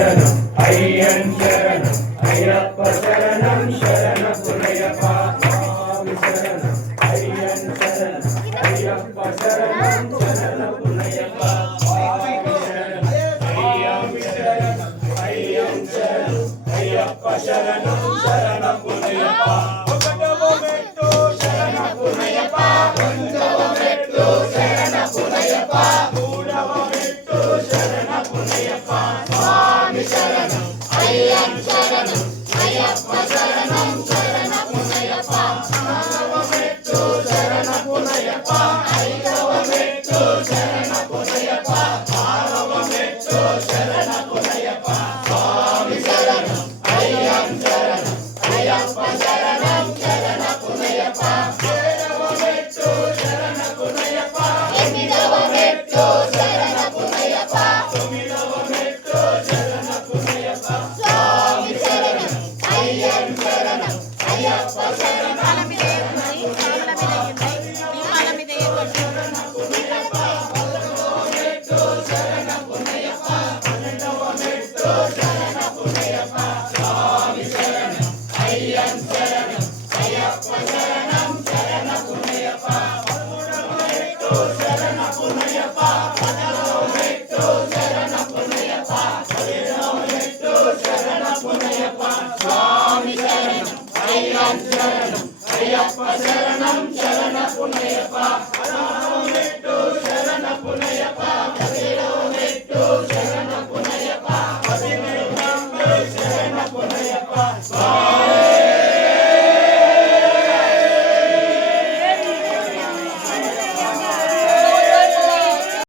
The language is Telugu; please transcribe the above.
శరణం అయ్యన్ శరణం అయ్యప్ప శరణం శరణ పునయప్ప స్వామి శరణం అయ్యన్ శరణం అయ్యప్ప శరణం శరణ పునయప్ప స్వామి శరణం అయ్యప్ప శరణం అయ్యన్ శరణం అయ్యప్ప శరణం శరణ పునయప్ప ఒకటవ మెట్టు శరణ పునయప్ప రెండవ మెట్టు శరణ పునయప్ప మూడవ మెట్టు శరణ పునయప్ప స్వామి శరణం అయ్యన్ శరణం అయ్యప్ప శరణం శరణ పునయప్ప నాలుగవ మెట్టు శరణ పునయప్ప ఐదవ మెట్టు శరణ పునయప్ప ఆరవ మెట్టు శరణ పునయప్ప